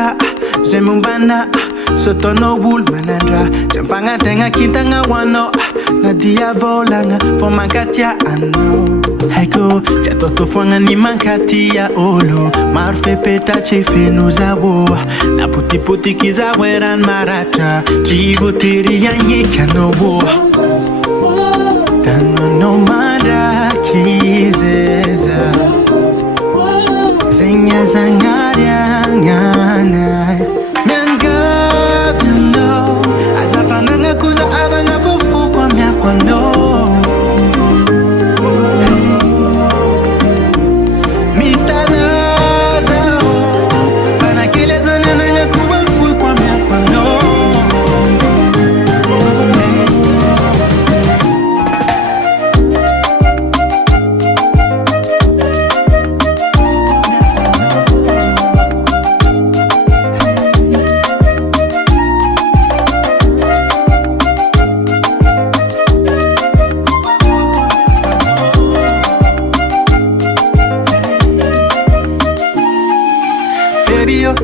Rosa, Zemumbana, Sotono Woolmanandra, Jampanga Tenga Kintanga Wano, Nadia Volanga, for Mankatia Ano. Heko, Jatoto Fanga ni Mankatia Olo, Marfe Peta Chefe Nuzawo, Naputi Puti Kizaweran Marata, Chivo Tiri Yanyi Kanowo. Tano no Mada Kizeza. Zenya zangaria ngana Nanga piano Azafananga kuza abana fufu kwa miakwa no Mitalaza Pana kileza nananga kuba fufu kwa miakwa no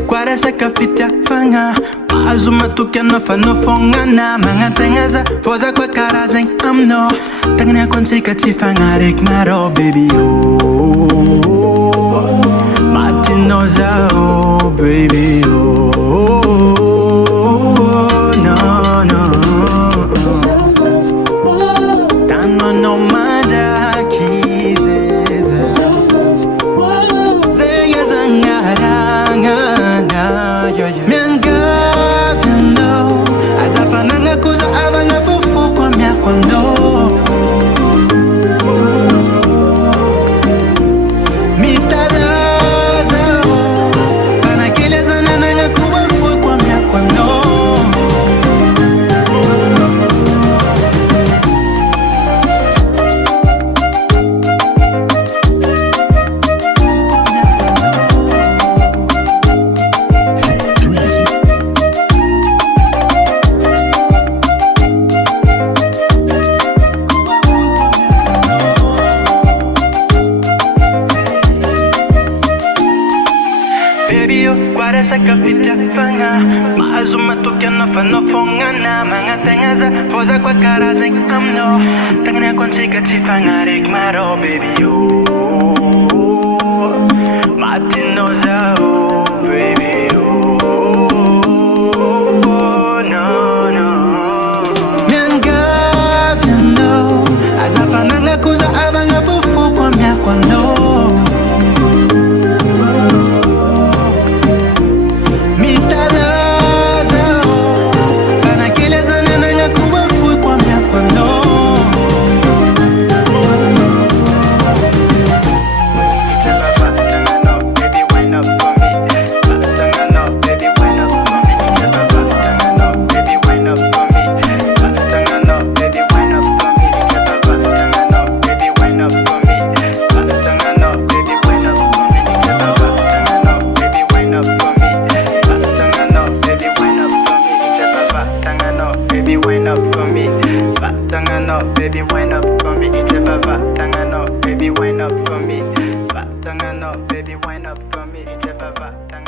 Kwaresa kafitia fanga Azuma tukia nofa nofongana Manga tengaza foza kwa karazeng amno Tangnya konsika tifanga rek maro baby oh Matinoza oh baby oh no no Tano no mada kizeza Zenya zangara Miangavino Azafananga kuza abana fufu kwa miakwa no Mitalaza Panakileza nananga kuba fufu kwa miakwa no Kwaresa kafitia fanga Maazuma tukia nofa nofongana Manga tengaza foza kwa karazeng amno Tangnya konsika tifanga rek maro baby yo Matinoza oh baby yo no no Miangavino Azafananga kuza abanga fufu kwa miakwa no Baby, wind up for me. Batangano, baby, wind up for me. It's a batangano, baby, wind up for me. Batangano, baby, wind up for me. It's a batangano.